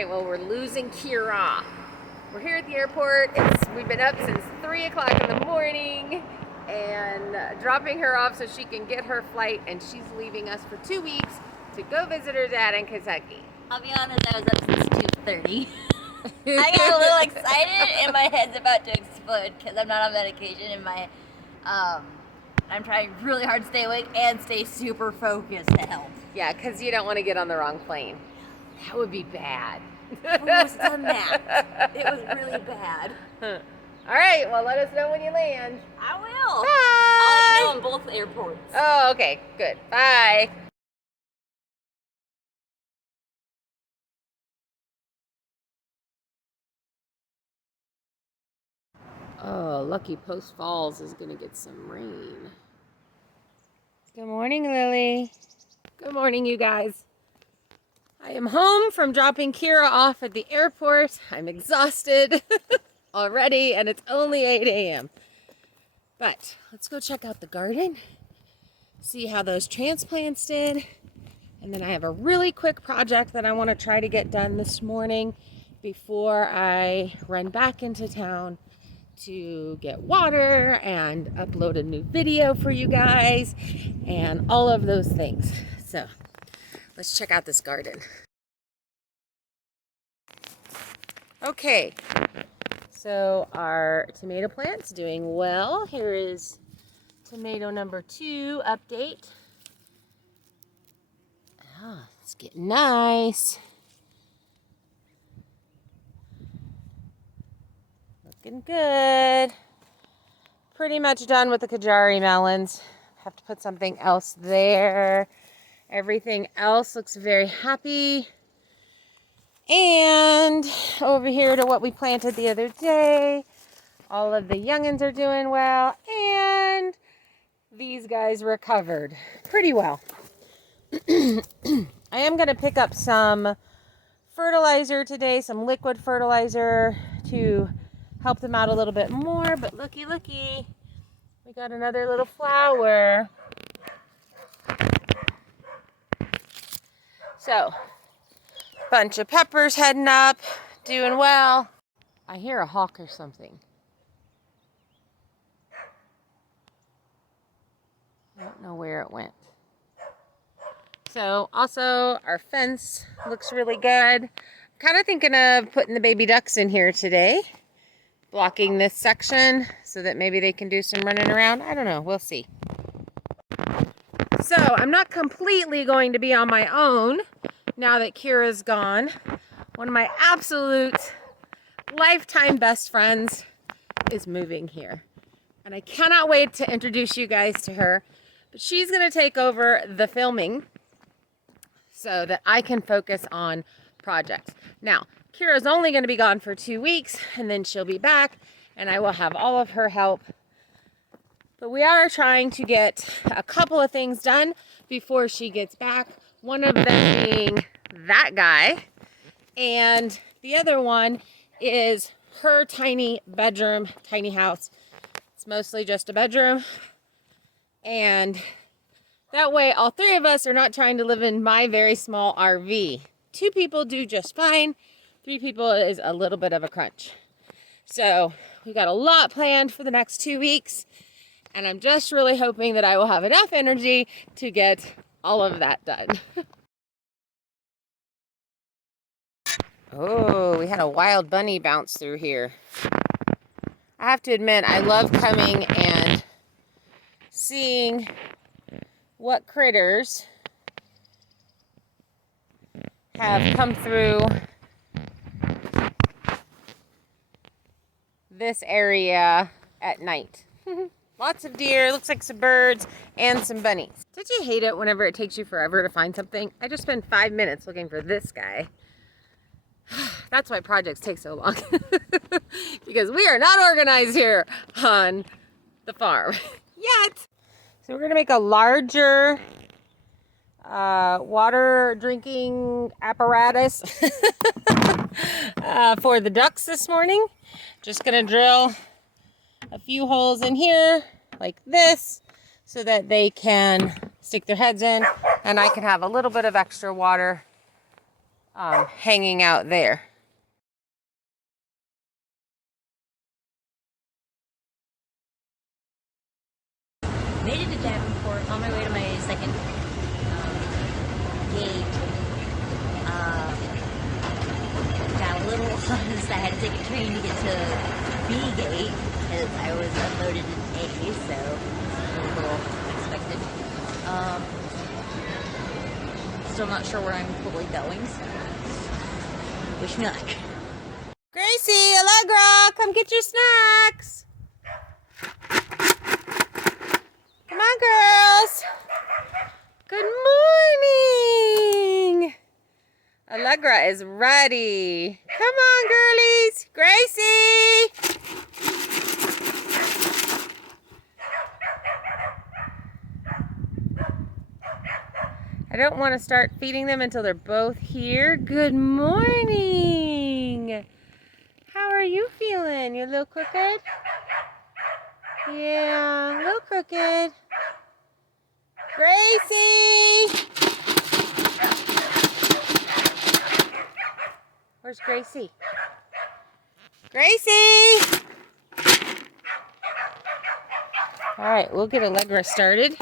right, well, we're losing Kirra. We're here at the airport. We've been up since 3 o'clock in the morning and dropping her off so she can get her flight, and she's leaving us for 2 weeks to go visit her dad in Kentucky. I'll be honest, I was up since 2:30. I got a little excited and my head's about to explode because I'm not on medication and I'm trying really hard to stay awake and stay super focused to help. Yeah, because you don't want to get on the wrong plane. That would be bad. I've almost done that. It was really bad. All right, well, let us know when you land. I will. Bye. I'll let you know on both airports. Oh, okay, good. Bye. Oh, lucky Post Falls is going to get some rain. Good morning, Lily. Good morning, you guys. I am home from dropping Kirra off at the airport. I'm exhausted already, and it's only 8 a.m. But let's go check out the garden, see how those transplants did. And then I have a really quick project that I want to try to get done this morning before I run back into town to get water and upload a new video for you guys and all of those things. So let's check out this garden. Okay, so our tomato plant's doing well. Here is tomato number 2 update. Ah, it's getting nice. Looking good. Pretty much done with the Kajari melons. Have to put something else there. Everything else looks very happy. And over here to what we planted the other day. All of the youngins are doing well. And these guys recovered pretty well. I am going to pick up some fertilizer today, some liquid fertilizer to help them out a little bit more. But looky, we got another little flower. So, bunch of peppers heading up, doing well. I hear a hawk or something. I don't know where it went. So also our fence looks really good. Kind of thinking of putting the baby ducks in here today, blocking this section so that maybe they can do some running around. I don't know, we'll see. So I'm not completely going to be on my own now that Kirra's gone. One of my absolute lifetime best friends is moving here. And I cannot wait to introduce you guys to her. But she's going to take over the filming so that I can focus on projects. Now, Kirra's only going to be gone for 2 weeks, and then she'll be back, and I will have all of her help. But we are trying to get a couple of things done before she gets back. One of them being that guy, and the other one is her tiny bedroom, tiny house. It's mostly just a bedroom. And that way, all 3 of us are not trying to live in my very small RV. 2 people do just fine. 3 people is a little bit of a crunch. So we got a lot planned for the next 2 weeks. And I'm just really hoping that I will have enough energy to get all of that done. Oh, we had a wild bunny bounce through here. I have to admit, I love coming and seeing what critters have come through this area at night. Lots of deer, looks like some birds, and some bunnies. Don't you hate it whenever it takes you forever to find something? I just spent 5 minutes looking for this guy. That's why projects take so long. Because we are not organized here on the farm yet. So we're going to make a larger water drinking apparatus for the ducks this morning. Just going to drill a few holes in here like this so that they can stick their heads in, and I can have a little bit of extra water hanging out there. Made it to Davenport on my way to my second gate. Got a little lost. I had to take a train to get to B gate because I was unloaded in A, so it was a little unexpected. Still not sure where I'm fully going, so wish me luck. Gracie, Allegra, come get your snacks. Come on, girls. Good morning. Allegra is ready. Come on, girlies. Gracie. I don't want to start feeding them until they're both here. Good morning. How are you feeling? You a little crooked? Yeah, a little crooked. Gracie! Where's Gracie? Gracie! All right, we'll get Allegra started.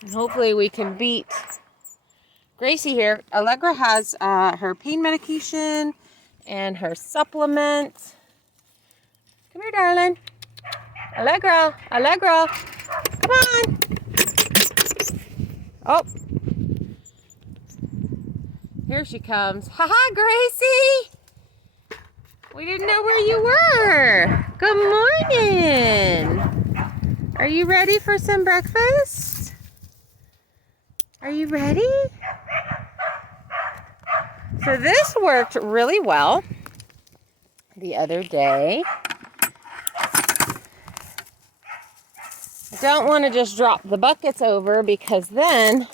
And hopefully we can beat Gracie here. Allegra has her pain medication and her supplement. Come here, darling. Allegra, Allegra, come on. Oh, here she comes. Haha, Gracie. We didn't know where you were. Good morning. Are you ready for some breakfast? Are you ready? So this worked really well the other day. I don't want to just drop the buckets over because then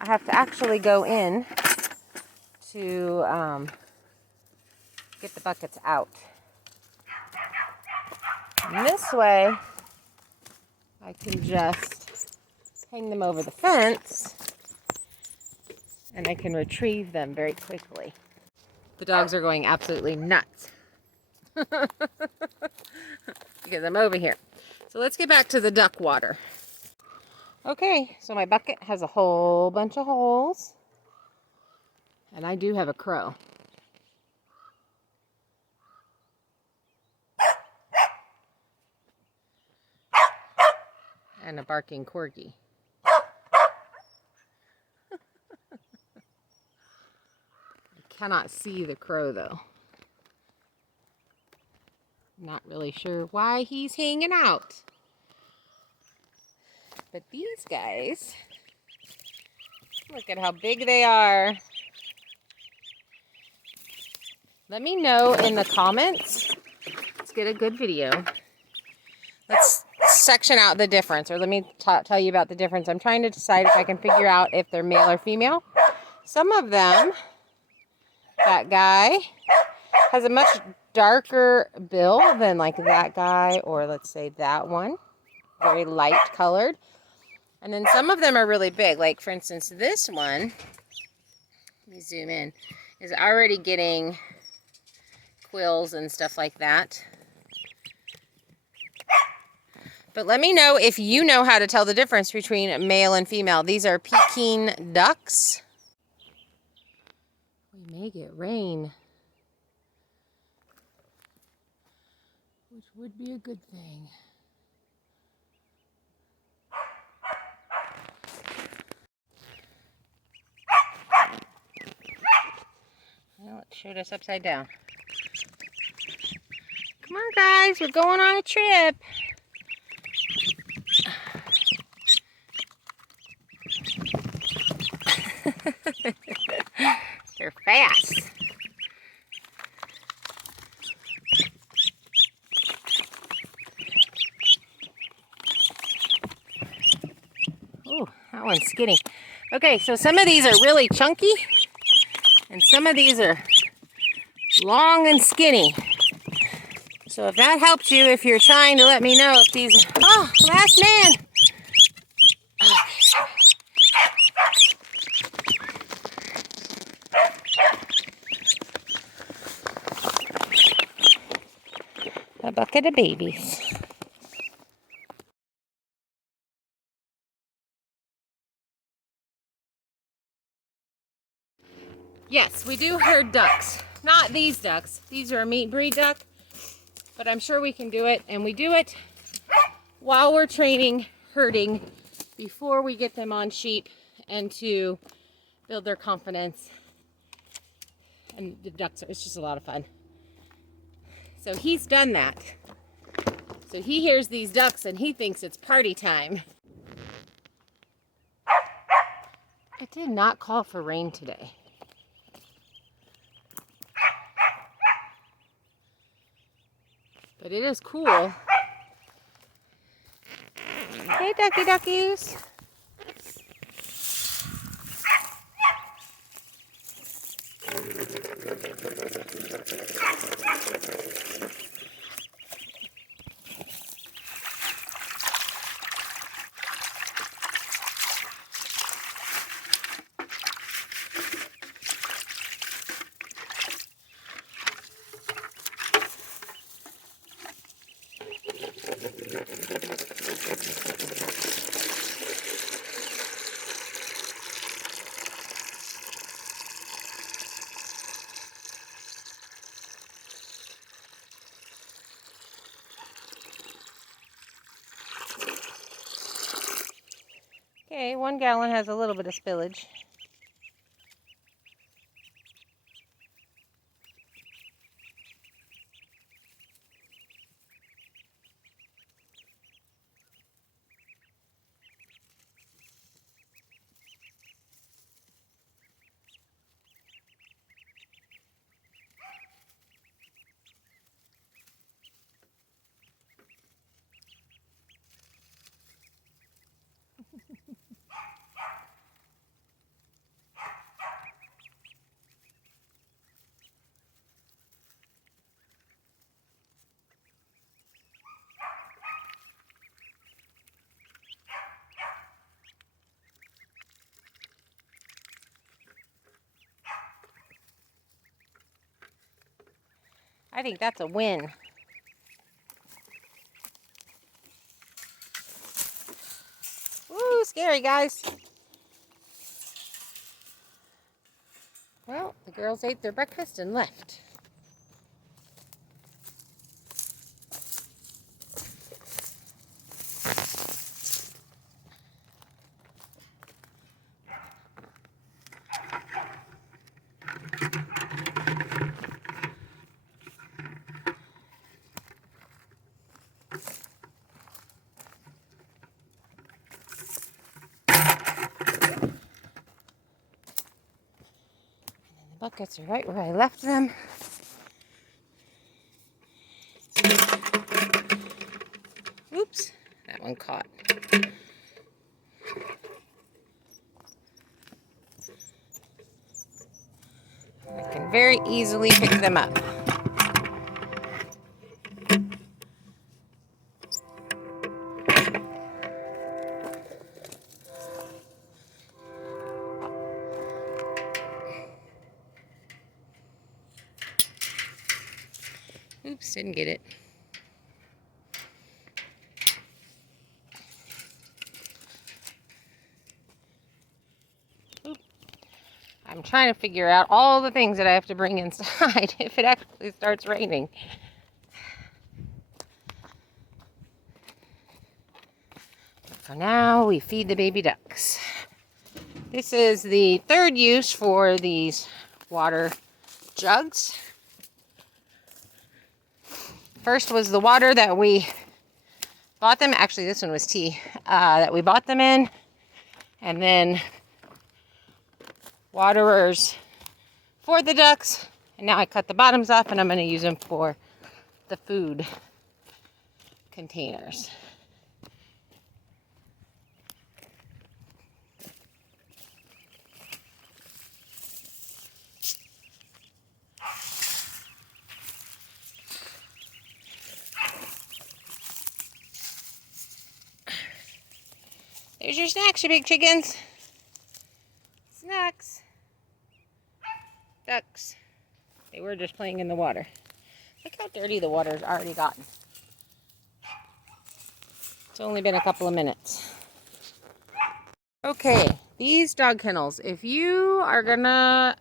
I have to actually go in to get the buckets out. And this way, I can just hang them over the fence and I can retrieve them very quickly. The dogs are going absolutely nuts because I'm over here. So let's get back to the duck water. Okay, so my bucket has a whole bunch of holes. And I do have a crow. And a barking corgi. I cannot see the crow though. Not really sure why he's hanging out. But these guys, look at how big they are. Let me know in the comments. Let's get a good video. Let's section out the difference, or let me tell you about the difference. I'm trying to decide if I can figure out if they're male or female. Some of them, that guy, has a much darker bill than like that guy, or let's say that one. Very light colored. And then some of them are really big. Like for instance, this one, let me zoom in, is already getting quills and stuff like that. But let me know if you know how to tell the difference between male and female. These are Peking ducks. We may get rain, which would be a good thing. Well, it showed us upside down. Come on, guys, we're going on a trip. They're fast. Oh, that one's skinny. Okay, so some of these are really chunky, and some of these are long and skinny. So if that helps you, if you're trying to let me know if these... Oh, last man! A bucket of babies. Yes, we do herd ducks. Not these ducks. These are a meat breed duck, but I'm sure we can do it. And we do it while we're training herding before we get them on sheep and to build their confidence. And the ducks, it's just a lot of fun. So he's done that. So he hears these ducks and he thinks it's party time. It did not call for rain today. But it is cool. Hey, ducky duckies. Okay, 1 gallon has a little bit of spillage. I think that's a win. Woo, scary, guys. Well, the girls ate their breakfast and left. Buckets are right where I left them. Oops, that one caught. I can very easily pick them up. Oops, didn't get it. I'm trying to figure out all the things that I have to bring inside if it actually starts raining. But for now, we feed the baby ducks. This is the 3rd use for these water jugs. First was the water that we bought them. Actually, this one was tea that we bought them in. And then waterers for the ducks. And now I cut the bottoms off and I'm going to use them for the food containers. There's your snacks, you big chickens. Snacks. Ducks. They were just playing in the water. Look how dirty the water's already gotten. It's only been a couple of minutes. Okay, these dog kennels, if you are gonna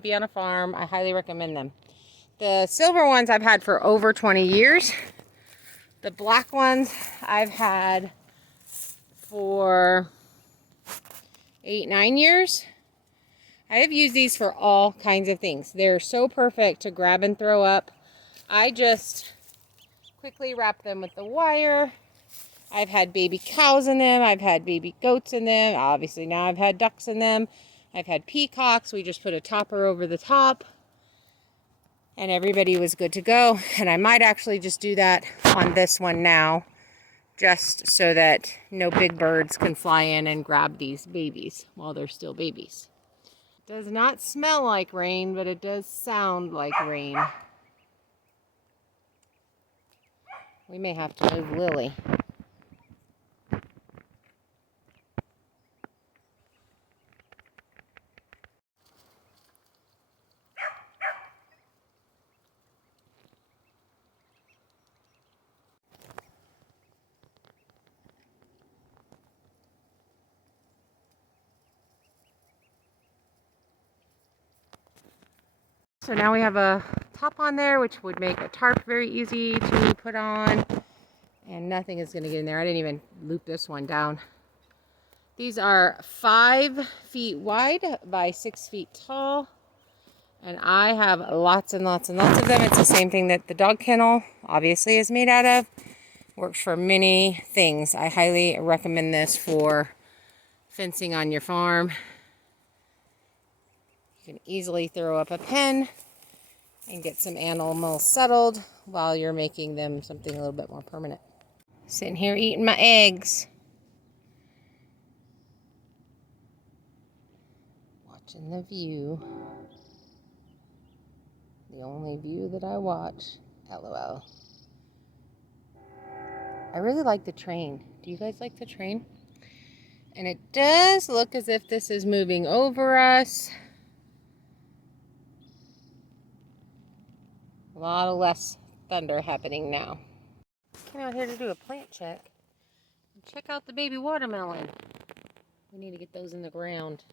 be on a farm, I highly recommend them. The silver ones I've had for over 20 years. The black ones I've had for 8-9 years. I have used these for all kinds of things. They're so perfect to grab and throw up. I just quickly wrap them with the wire. I've had baby cows in them. I've had baby goats in them. Obviously now I've had ducks in them. I've had peacocks. We just put a topper over the top and everybody was good to go. And I might actually just do that on this one now, just so that no big birds can fly in and grab these babies while they're still babies. It does not smell like rain, but it does sound like rain. We may have to move Lily. So now we have a top on there, which would make a tarp very easy to put on, and nothing is going to get in there. I didn't even loop this one down. These are 5 feet wide by 6 feet tall, and I have lots and lots and lots of them. It's the same thing that the dog kennel obviously is made out of. Works for many things. I highly recommend this for fencing on your farm. You can easily throw up a pen and get some animals settled while you're making them something a little bit more permanent. Sitting here eating my eggs. Watching the view. The only view that I watch. LOL. I really like the train. Do you guys like the train? And it does look as if this is moving over us. A lot of less thunder happening now. Came out here to do a plant check. Check out the baby watermelon. We need to get those in the ground.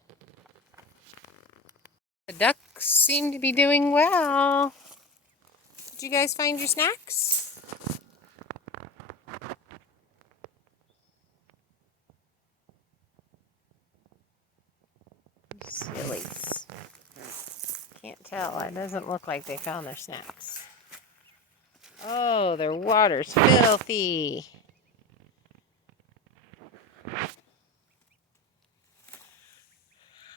The ducks seem to be doing well. Did you guys find your snacks? Sillies. Can't tell. It doesn't look like they found their snacks. Oh, their water's filthy. How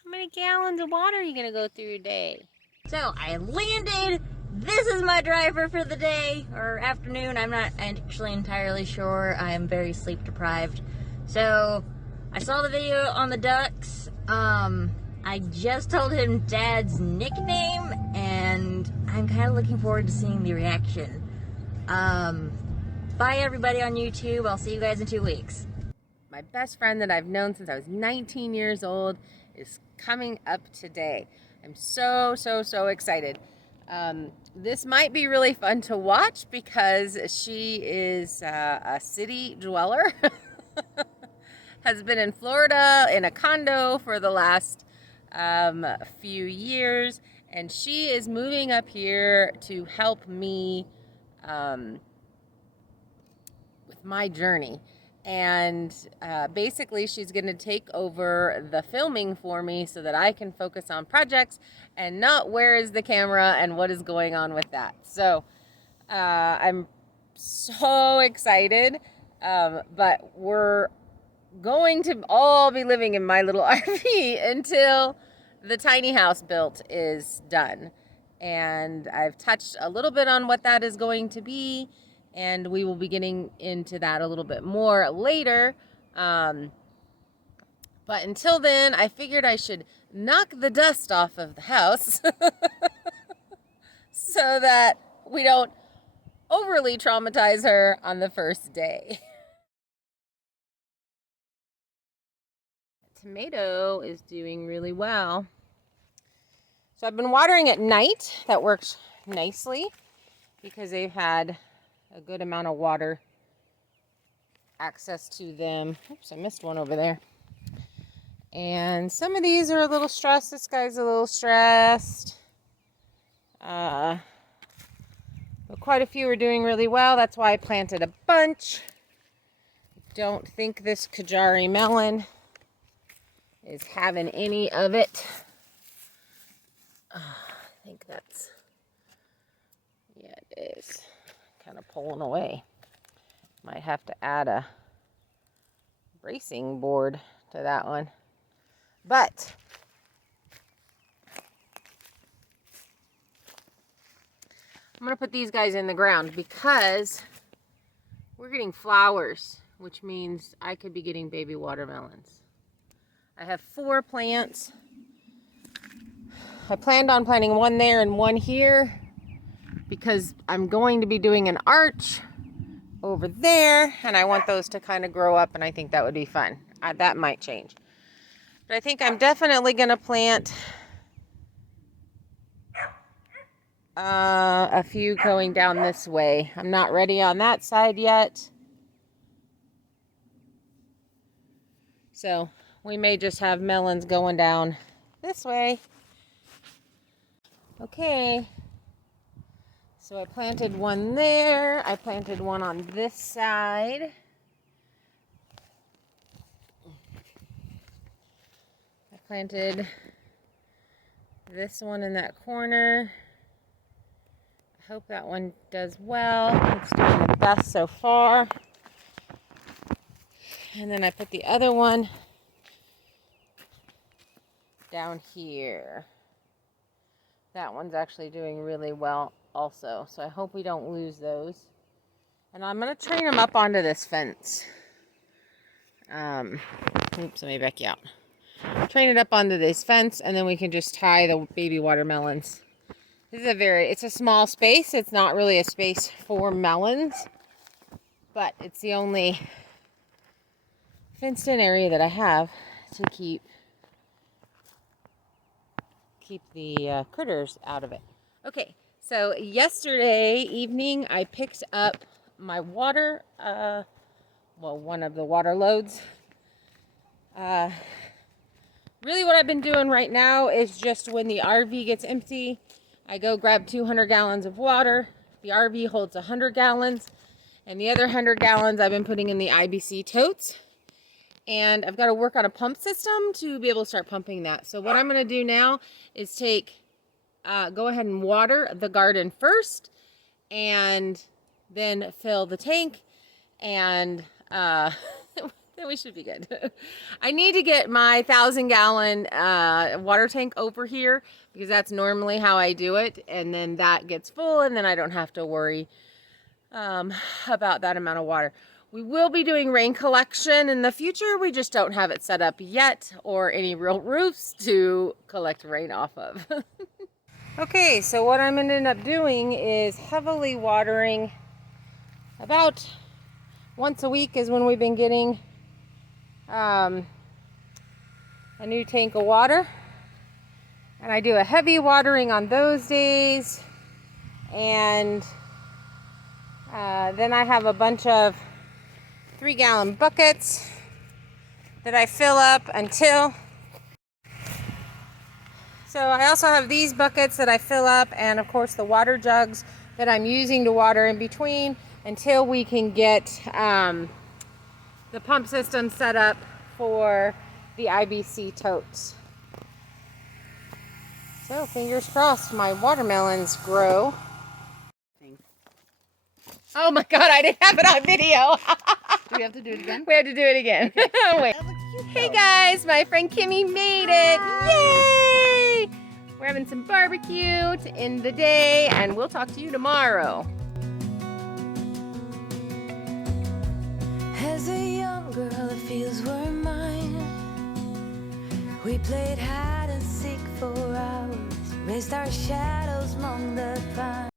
many gallons of water are you going to go through a day? So I landed. This is my driver for the day or afternoon. I'm not actually entirely sure. I am very sleep deprived. So I saw the video on the ducks. I just told him Dad's nickname, and I'm kind of looking forward to seeing the reaction. Bye everybody on YouTube. I'll see you guys in 2 weeks. My best friend that I've known since I was 19 years old is coming up today. I'm so excited. This might be really fun to watch because she is a city dweller. Has been in Florida in a condo for the last few years, and she is moving up here to help me with my journey. And basically she's going to take over the filming for me so that I can focus on projects and not where is the camera and what is going on with that. So I'm so excited, but we're going to all be living in my little RV until the tiny house built is done. And I've touched a little bit on what that is going to be, and we will be getting into that a little bit more later. But until then, I figured I should knock the dust off of the house so that we don't overly traumatize her on the first day. Tomato is doing really well. So I've been watering at night. That works nicely because they've had a good amount of water access to them. Oops, I missed one over there. And some of these are a little stressed. This guy's a little stressed. But quite a few are doing really well. That's why I planted a bunch. Don't think this Kajari melon is having any of it. I think that's, yeah, it is kind of pulling away. Might have to add a bracing board to that one. But I'm going to put these guys in the ground because we're getting flowers, which means I could be getting baby watermelons. I have 4 plants. I planned on planting one there and one here because I'm going to be doing an arch over there, and I want those to kind of grow up, and I think that would be fun. That might change. But I think I'm definitely going to plant a few going down this way. I'm not ready on that side yet. So we may just have melons going down this way. Okay. So I planted one there. I planted one on this side. I planted this one in that corner. I hope that one does well. It's doing the best so far. And then I put the other one down here. That one's actually doing really well also. So I hope we don't lose those. And I'm going to train them up onto this fence. Oops, let me back you out. Train it up onto this fence, and then we can just tie the baby watermelons. This is it's a small space. It's not really a space for melons, but it's the only fenced in area that I have to keep the critters out of it. Okay, so yesterday evening I picked up my water, one of the water loads. Really what I've been doing right now is just when the RV gets empty, I go grab 200 gallons of water. The RV holds 100 gallons, and the other 100 gallons I've been putting in the IBC totes. And I've got to work on a pump system to be able to start pumping that. So what I'm going to do now is go ahead and water the garden first, and then fill the tank, and then we should be good. I need to get my 1,000-gallon water tank over here because that's normally how I do it, and then that gets full, and then I don't have to worry about that amount of water. We will be doing rain collection in the future. We just don't have it set up yet or any real roofs to collect rain off of. Okay, so what I'm ended up doing is heavily watering. About once a week is when we've been getting a new tank of water. And I do a heavy watering on those days. And then I have a bunch of 3-gallon buckets that I fill up until. So I also have these buckets that I fill up, and of course the water jugs that I'm using to water in between until we can get the pump system set up for the IBC totes. So fingers crossed my watermelons grow. Oh my God, I didn't have it on video. Do we have to do it again? We have to do it again. Okay. Wait. Hey guys, my friend Kimmy made it. Yay! We're having some barbecue to end the day, and we'll talk to you tomorrow. As a young girl, it feels we're mine. We played hide and seek for hours, raised our shadows among the pines.